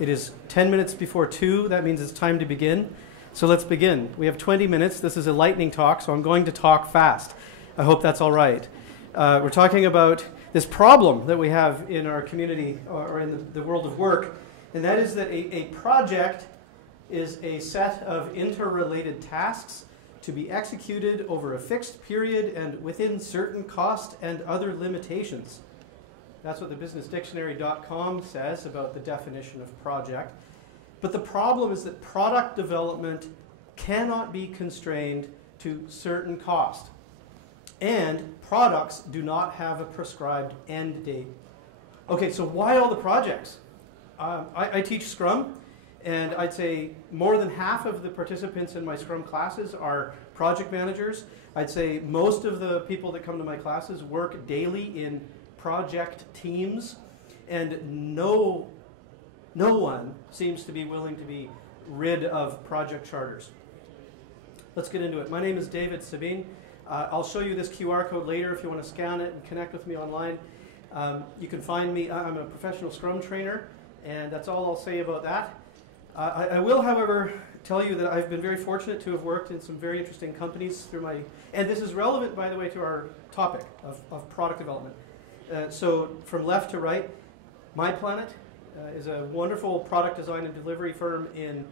It is 10 minutes before 2. That means it's time to begin. So let's begin. We have 20 minutes. This is a lightning talk, so I'm going to talk fast. I hope that's all right. We're talking about this problem that we have in our community or in the world of work, and that is that a project is a set of interrelated tasks to be executed over a fixed period and within certain cost and other limitations. That's what the businessdictionary.com says about the definition of project. But the problem is that product development cannot be constrained to certain cost. And products do not have a prescribed end date. Okay, so why all the projects? I teach Scrum, and I'd say more than half of the participants in my Scrum classes are project managers. I'd say most of the people that come to my classes work daily in project teams, and no one seems to be willing to be rid of project charters. Let's get into it. My name is David Sabine. I'll show you this QR code later if you want to scan it and connect with me online. You can find me. I'm a professional Scrum trainer, and that's all I'll say about that. I will, however, tell you that I've been very fortunate to have worked in some very interesting companies through my, and this is relevant, by the way, to our topic of product development. So from left to right, My Planet is a wonderful product design and delivery firm in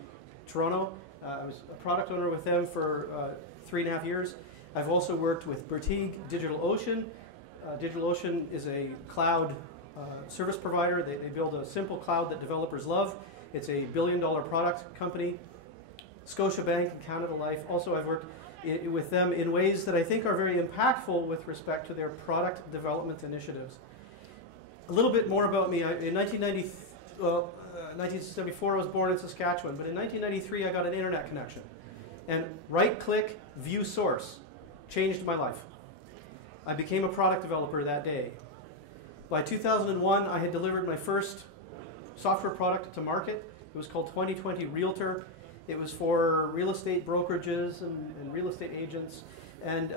Toronto. I was a product owner with them for 3.5 years. I've also worked with Bertig, DigitalOcean. DigitalOcean is a cloud service provider. They build a simple cloud that developers love. It's a billion-dollar product company. Scotiabank and Canada Life. Also, I've worked with them in ways that I think are very impactful with respect to their product development initiatives. A little bit more about me. In 1974 I was born in Saskatchewan, but in 1993 I got an internet connection. And right-click, view source changed my life. I became a product developer that day. By 2001 I had delivered my first software product to market. It was called 2020 Realtor. It was for real estate brokerages and real estate agents. And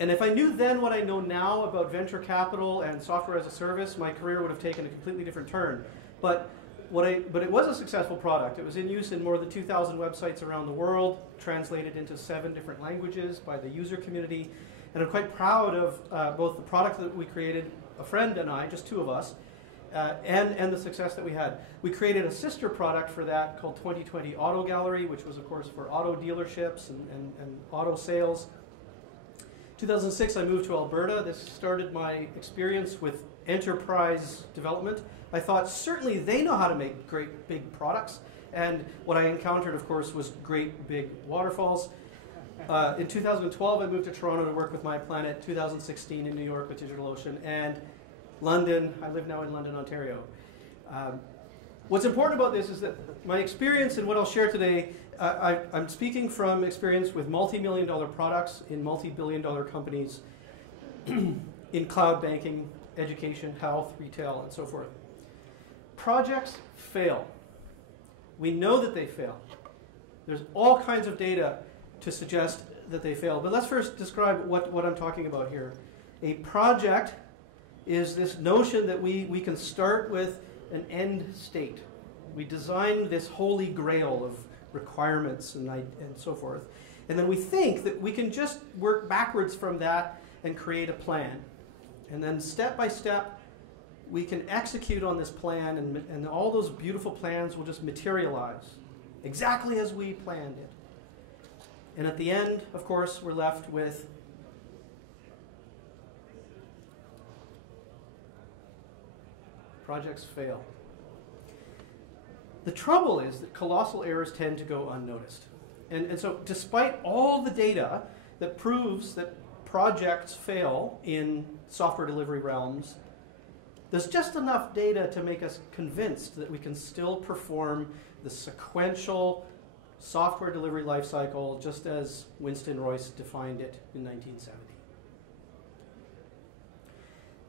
if I knew then what I know now about venture capital and software as a service, my career would have taken a completely different turn. But it was a successful product. It was in use in more than 2,000 websites around the world, translated into 7 different languages by the user community. And I'm quite proud of both the product that we created, a friend and I, just 2 of us, and the success that we had. We created a sister product for that called 2020 Auto Gallery, which was, of course, for auto dealerships and auto sales. 2006, I moved to Alberta. This started my experience with enterprise development. I thought, certainly they know how to make great big products. And what I encountered, of course, was great big waterfalls. In 2012, I moved to Toronto to work with My Planet. 2016 in New York with DigitalOcean. And London, I live now in London, Ontario. What's important about this is that my experience and what I'll share today, I'm speaking from experience with multi-million-dollar products in multi-billion-dollar companies in cloud banking, education, health, retail, and so forth. Projects fail. We know that they fail. There's all kinds of data to suggest that they fail. But let's first describe what I'm talking about here. A project is this notion that we can start with an end state. We design this holy grail of requirements and so forth. And then we think that we can just work backwards from that and create a plan. And then step by step, we can execute on this plan, and all those beautiful plans will just materialize exactly as we planned it. And at the end, of course, we're left with projects fail. The trouble is that colossal errors tend to go unnoticed. And so despite all the data that proves that projects fail in software delivery realms, there's just enough data to make us convinced that we can still perform the sequential software delivery lifecycle just as Winston Royce defined it in 1970.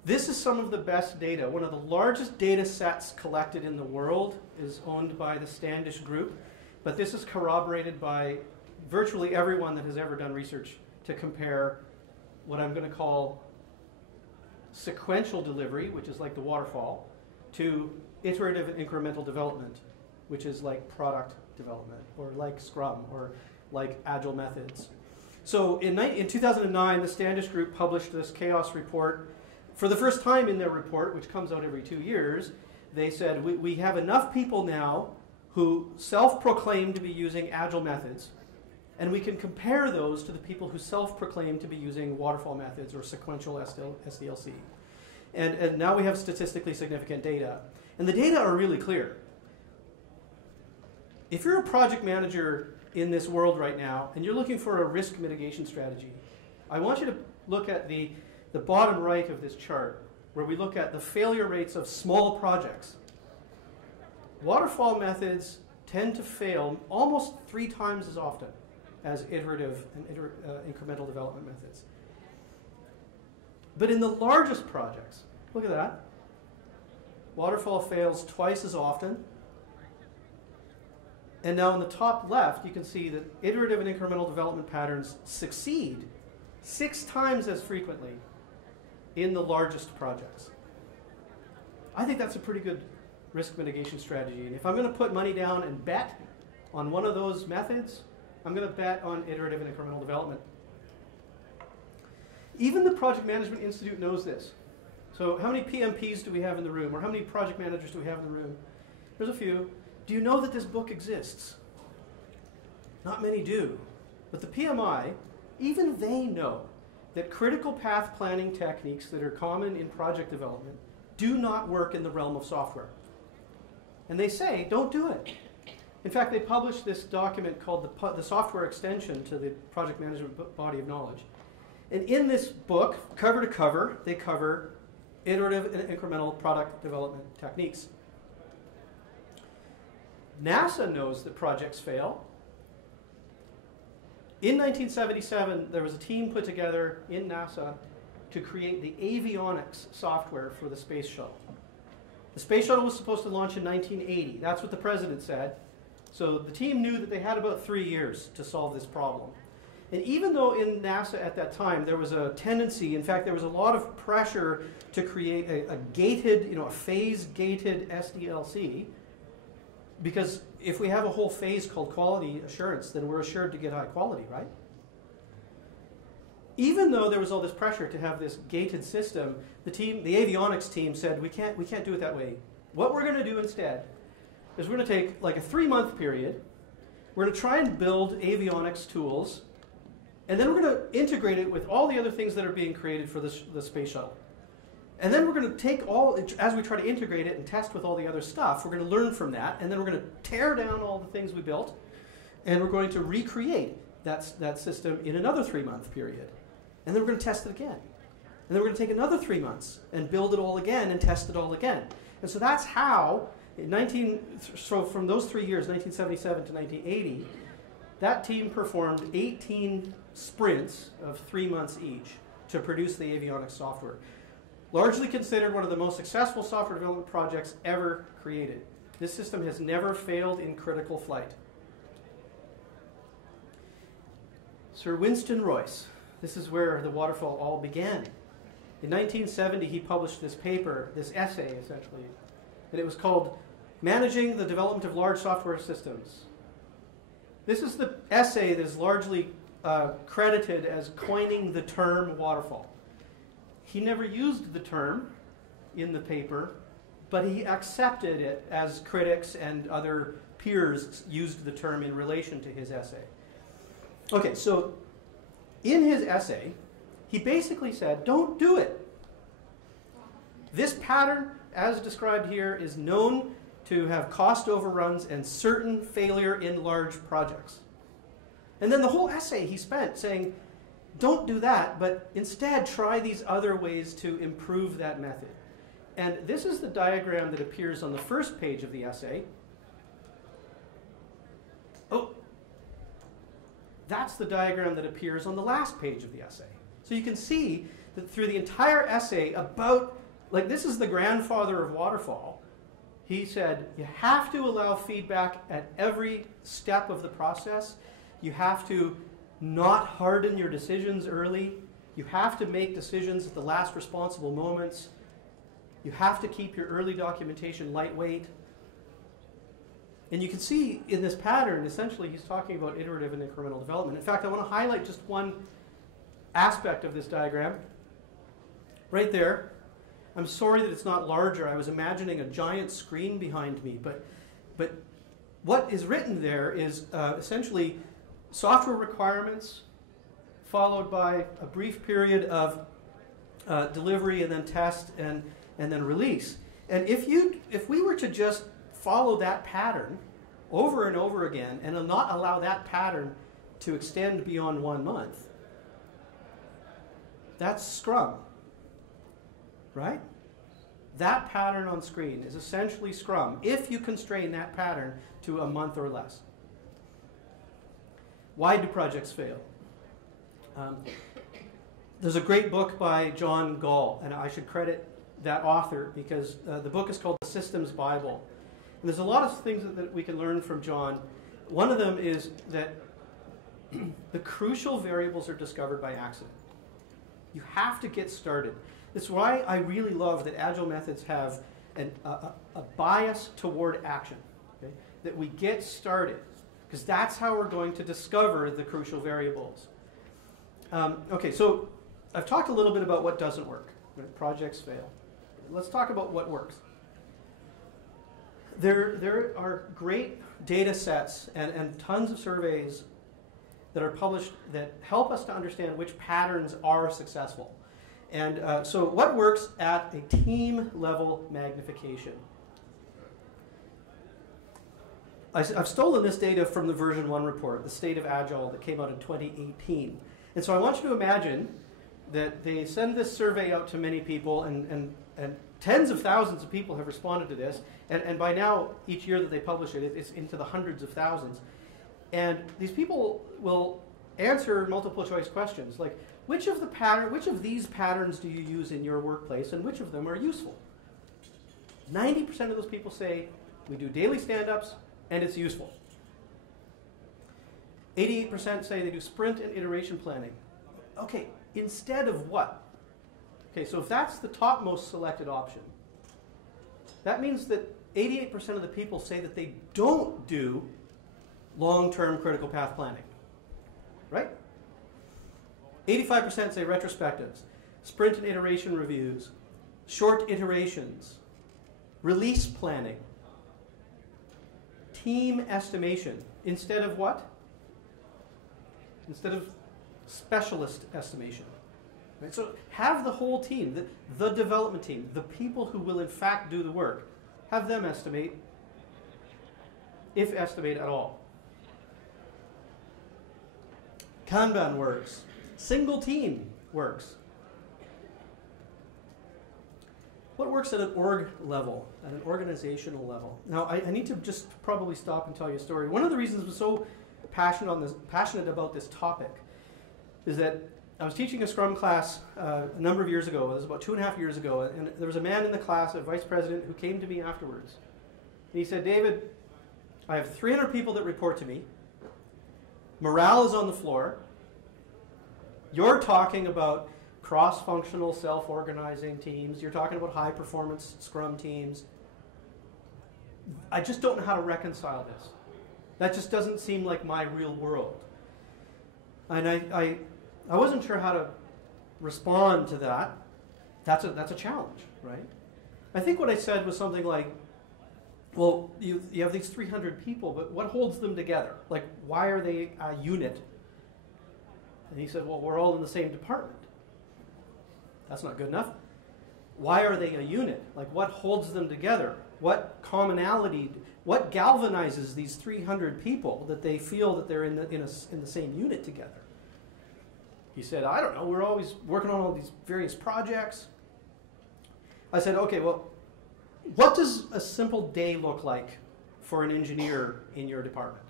This is some of the best data. One of the largest data sets collected in the world is owned by the Standish Group, but this is corroborated by virtually everyone that has ever done research to compare what I'm going to call sequential delivery, which is like the waterfall, to iterative and incremental development, which is like product development, or like Scrum, or like Agile methods. So in 2009, the Standish Group published this chaos report. For the first time in their report, which comes out every 2 years, they said, we have enough people now who self-proclaim to be using Agile methods, and we can compare those to the people who self-proclaim to be using waterfall methods or sequential SDLC. And now we have statistically significant data. And the data are really clear. If you're a project manager in this world right now, and you're looking for a risk mitigation strategy, I want you to look at the bottom right of this chart, where we look at the failure rates of small projects. Waterfall methods tend to fail almost 3 times as often as iterative and incremental development methods. But in the largest projects, look at that, waterfall fails twice as often. And now in the top left, you can see that iterative and incremental development patterns succeed 6 times as frequently in the largest projects. I think that's a pretty good risk mitigation strategy. And if I'm going to put money down and bet on one of those methods, I'm going to bet on iterative and incremental development. Even the Project Management Institute knows this. So how many PMPs do we have in the room? Or how many project managers do we have in the room? There's a few. Do you know that this book exists? Not many do. But the PMI, even they know that critical path planning techniques that are common in project development do not work in the realm of software. And they say, don't do it. In fact, they published this document called the Software Extension to the Project Management Body of Knowledge. And in this book, cover to cover, they cover iterative and incremental product development techniques. NASA knows that projects fail. In 1977, there was a team put together in NASA to create the avionics software for the space shuttle. The space shuttle was supposed to launch in 1980. That's what the president said. So the team knew that they had about 3 years to solve this problem. And even though in NASA at that time there was a tendency, in fact there was a lot of pressure to create a gated, a phase-gated SDLC, because if we have a whole phase called quality assurance, then we're assured to get high quality, right? Even though there was all this pressure to have this gated system, the avionics team said, we can't do it that way. What we're going to do instead is we're going to take like a 3-month period, we're going to try and build avionics tools, and then we're going to integrate it with all the other things that are being created for the space shuttle. And then we're going to take as we try to integrate it and test with all the other stuff, we're going to learn from that, and then we're going to tear down all the things we built, and we're going to recreate that system in another 3-month period. And then we're going to test it again. And then we're going to take another 3 months and build it all again and test it all again. And so that's how, from those 3 years, 1977 to 1980, that team performed 18 sprints of 3 months each to produce the avionics software. Largely considered one of the most successful software development projects ever created. This system has never failed in critical flight. Sir Winston Royce. This is where the waterfall all began. In 1970, he published this paper, this essay, essentially, and it was called Managing the Development of Large Software Systems. This is the essay that is largely credited as coining the term waterfall. He never used the term in the paper, but he accepted it as critics and other peers used the term in relation to his essay. Okay, so in his essay, he basically said, don't do it. This pattern, as described here, is known to have cost overruns and certain failure in large projects. And then the whole essay he spent saying, don't do that, but instead try these other ways to improve that method. And this is the diagram that appears on the first page of the essay. Oh, that's the diagram that appears on the last page of the essay. So you can see that through the entire essay about, like this is the grandfather of waterfall. He said, you have to allow feedback at every step of the process. You have to not harden your decisions early. You have to make decisions at the last responsible moments. You have to keep your early documentation lightweight. And you can see in this pattern, essentially, he's talking about iterative and incremental development. In fact, I want to highlight just one aspect of this diagram. Right there. I'm sorry that it's not larger. I was imagining a giant screen behind me. But what is written there is essentially software requirements followed by a brief period of delivery and then test and then release. And if we were to just follow that pattern over and over again and not allow that pattern to extend beyond 1 month, that's Scrum, right? That pattern on screen is essentially Scrum if you constrain that pattern to a month or less. Why do projects fail? There's a great book by John Gall, and I should credit that author because the book is called The Systems Bible. And there's a lot of things that we can learn from John. One of them is that the crucial variables are discovered by accident. You have to get started. That's why I really love that Agile methods have a bias toward action, okay? That we get started, because that's how we're going to discover the crucial variables. Okay, so I've talked a little bit about what doesn't work. Right? Projects fail. Let's talk about what works. There are great data sets and tons of surveys that are published that help us to understand which patterns are successful. And so what works at a team level magnification? I've stolen this data from the version 1 report, the State of Agile, that came out in 2018. And so I want you to imagine that they send this survey out to many people, and tens of thousands of people have responded to this. And by now, each year that they publish it, it's into the hundreds of thousands. And these people will answer multiple choice questions like, which of these patterns do you use in your workplace and which of them are useful? 90% of those people say, we do daily stand-ups and it's useful. 88% say they do sprint and iteration planning. Okay, instead of what? Okay, so if that's the topmost selected option, that means that 88% of the people say that they don't do long-term critical path planning, right? 85% say retrospectives, sprint and iteration reviews, short iterations, release planning, team estimation, instead of what? Instead of specialist estimation. Right? So have the whole team, the development team, the people who will in fact do the work, have them estimate, if estimate at all. Kanban works. Single team works. What works at an org level, at an organizational level? Now, I need to just probably stop and tell you a story. One of the reasons I'm so passionate about this topic is that I was teaching a Scrum class a number of years ago. It was about 2.5 years ago, and there was a man in the class, a vice president, who came to me afterwards. And he said, David, I have 300 people that report to me. Morale is on the floor. You're talking about cross-functional, self-organizing teams. You're talking about high-performance Scrum teams. I just don't know how to reconcile this. That just doesn't seem like my real world. And I wasn't sure how to respond to that. That's a challenge, right? I think what I said was something like, well, you have these 300 people, but what holds them together? Like, why are they a unit? And he said, well, we're all in the same department. That's not good enough. Why are they a unit? Like, what holds them together? What commonality, what galvanizes these 300 people that they feel that they're in the same unit together? He said, I don't know, we're always working on all these various projects. I said, okay, well, what does a simple day look like for an engineer in your department?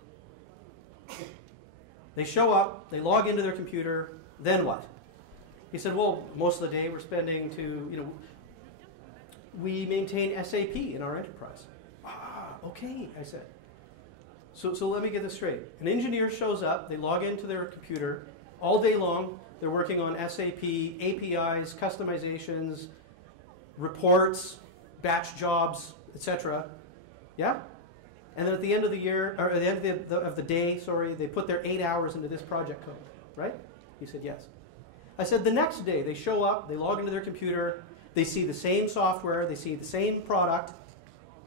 They show up, they log into their computer, then what? He said, well, most of the day we're spending we maintain SAP in our enterprise. Ah, okay, I said. So let me get this straight. An engineer shows up, they log into their computer, all day long, they're working on SAP, APIs, customizations, reports, batch jobs, etc. Yeah? And then at the end of the year, or at the end of the day, sorry, they put their 8 hours into this project code, right? You said yes. I said the next day they show up, they log into their computer, they see the same software, they see the same product,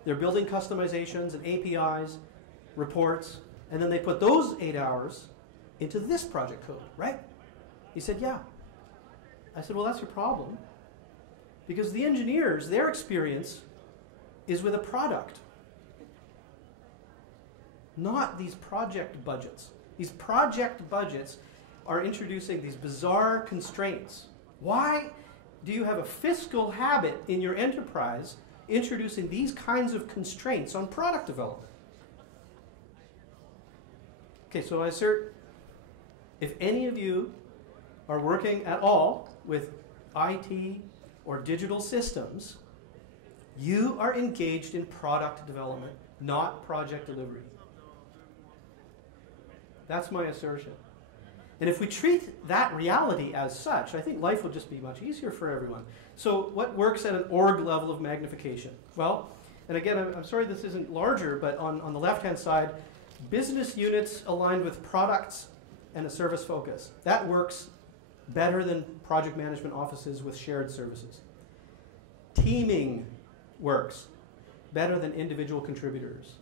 they're building customizations and APIs, reports, and then they put those 8 hours into this project code, right? He said, yeah. I said, well, that's your problem. Because the engineers, their experience is with a product, not these project budgets. These project budgets are introducing these bizarre constraints. Why do you have a fiscal habit in your enterprise introducing these kinds of constraints on product development? Okay, so I assert, if any of you are working at all with IT or digital systems, you are engaged in product development, not project delivery. That's my assertion. And if we treat that reality as such, I think life will just be much easier for everyone. So what works at an org level of magnification? Well, and again, I'm sorry this isn't larger, but on the left-hand side, business units aligned with products and a service focus. That works better than project management offices with shared services. Teaming works better than individual contributors.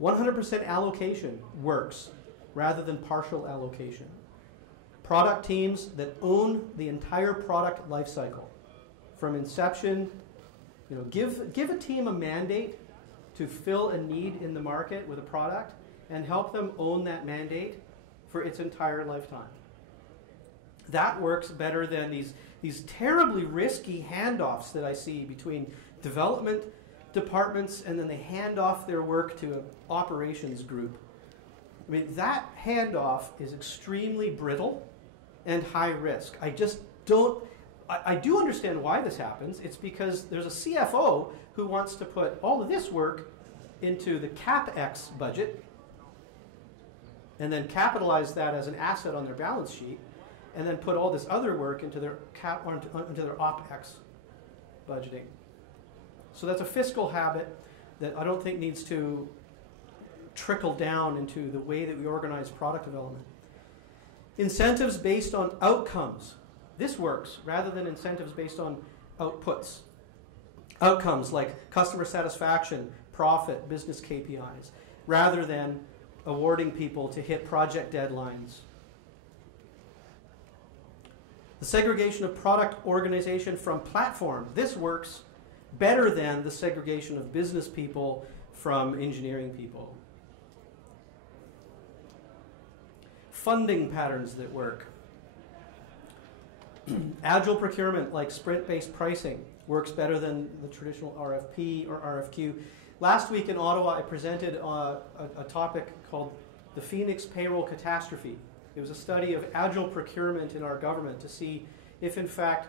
100% allocation works rather than partial allocation. Product teams that own the entire product lifecycle, from inception, give a team a mandate to fill a need in the market with a product and help them own that mandate for its entire lifetime. That works better than these terribly risky handoffs that I see between development departments, and then they hand off their work to an operations group. I mean, that handoff is extremely brittle and high risk. I do understand why this happens. It's because there's a CFO who wants to put all of this work into the CapEx budget and then capitalize that as an asset on their balance sheet, and then put all this other work into their OpEx budgeting. So that's a fiscal habit that I don't think needs to trickle down into the way that we organize product development. Incentives based on outcomes. This works rather than incentives based on outputs. Outcomes like customer satisfaction, profit, business KPIs, rather than awarding people to hit project deadlines. The segregation of product organization from platform. This works better than the segregation of business people from engineering people. Funding patterns that work. Agile procurement, like sprint-based pricing, works better than the traditional RFP or RFQ. Last week in Ottawa, I presented a topic called the Phoenix Payroll Catastrophe. It was a study of agile procurement in our government to see if, in fact,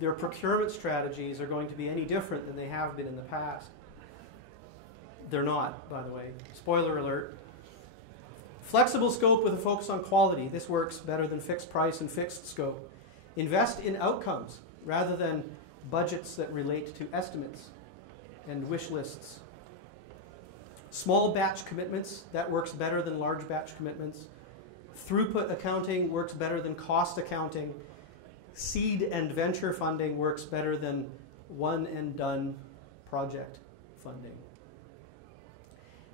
their procurement strategies are going to be any different than they have been in the past. They're not, by the way. Spoiler alert. Flexible scope with a focus on quality. This works better than fixed price and fixed scope. Invest in outcomes rather than budgets that relate to estimates and wish lists. Small batch commitments. That works better than large batch commitments. Throughput accounting works better than cost accounting. Seed and venture funding works better than one and done project funding.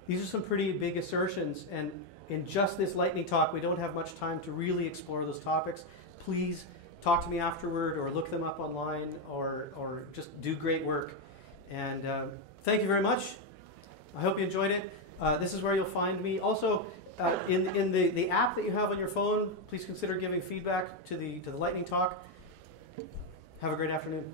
These are some pretty big assertions, and in just this lightning talk, we don't have much time to really explore those topics. Please talk to me afterward, or look them up online, or just do great work. And thank you very much. I hope you enjoyed it. This is where you'll find me. Also, in the app that you have on your phone, please consider giving feedback to the lightning talk. Have a great afternoon.